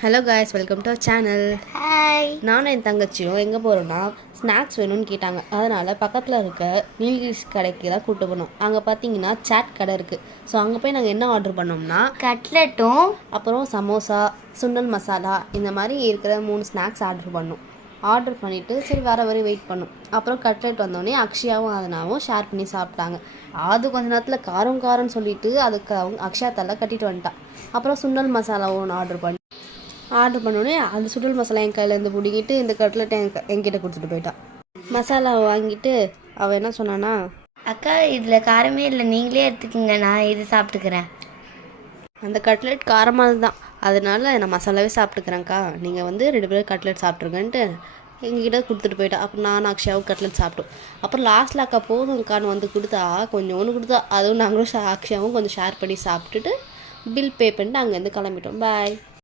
Hello guys, welcome to our channel. Hi. நானும் என் தங்கச்சியும் எங்கே போகிறோன்னா ஸ்நாக்ஸ் வேணும்னு கேட்டாங்க. அதனால் பக்கத்தில் இருக்க நீல்கிரிஸ் கடைக்கு தான் கூப்பிட்டு போனோம். அங்கே பார்த்தீங்கன்னா சாட் கடை இருக்குது. ஸோ அங்கே போய் நாங்கள் என்ன ஆர்டர் பண்ணோம்னா கட்லெட்டும் அப்புறம் சமோசா, சுண்டல் மசாலா இந்த மாதிரி இருக்கிற 3 ஸ்நாக்ஸ் ஆர்டர் பண்ணோம். ஆர்டர் பண்ணிவிட்டு சரி வர வரையும் வெயிட் பண்ணோம். அப்புறம் கட்லெட் வந்தோடனே அக்ஷயாவும் அதனாவும் ஷேர் பண்ணி சாப்பிட்டாங்க. அது கொஞ்ச நேரத்தில் காரம்னு சொல்லிட்டு அதுக்கு அவங்க அக்ஷயா தலை கட்டிட்டு வந்துட்டான். அப்புறம் சுண்டல் மசாலாவும் ஒன்று ஆர்டர் பண்ணோடனே அந்த சுண்டல் மசாலா என் கையிலேருந்து பிடிக்கிட்டு இந்த கட்லெட்டை என்கிட்ட கொடுத்துட்டு போயிட்டான். மசாலாவை வாங்கிட்டு அவள் என்ன சொன்னான்னா, அக்கா இதில் காரமே இல்லை, நீங்களே எடுத்துக்கோங்க, நான் இது சாப்பிட்டுக்கிறேன். அந்த கட்லெட் காரமானது தான், அதனால நான் மசாலாவே சாப்பிட்டுக்கிறேன்க்கா, நீங்கள் வந்து 2 பேரும் கட்லெட் சாப்பிட்ருங்கன்ட்டு எங்ககிட்ட கொடுத்துட்டு போயிட்டா. அப்புறம் நான் அக்ஷயாவும் கட்லெட் சாப்பிட்டோம். அப்புறம் லாஸ்ட்டில் அக்கா போதும்க்கான்னு வந்து கொடுத்தா கொஞ்சோன்னு கொடுத்தா. அதுவும் நாங்களும் அக்ஷயாவும் கொஞ்சம் ஷேர் பண்ணி சாப்பிட்டுட்டு பில் பே பண்ணிட்டு அங்கேருந்து கிளம்பிட்டோம். பாய்.